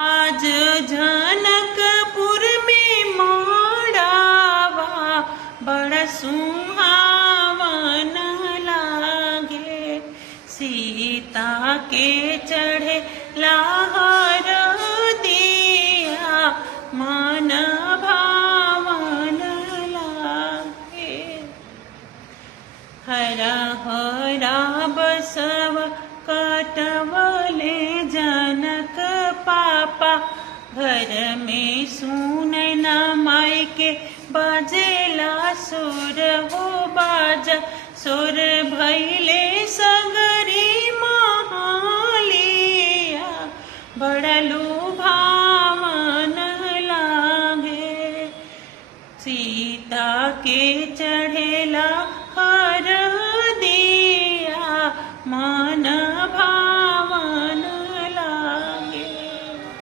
आज जनकपुर में मोड़ावा बड़ा सुहावन लागे। सीता के चढ़े लाहर दिया मन भावन लागे। हरा हरा बसव कटवले जनक पापा, घर में सुने न माई के बाजेला सुर हो बाजा। सुर भैले सगरी महालिया बड़ा लुभावन लागे। सीता के चढ़ेला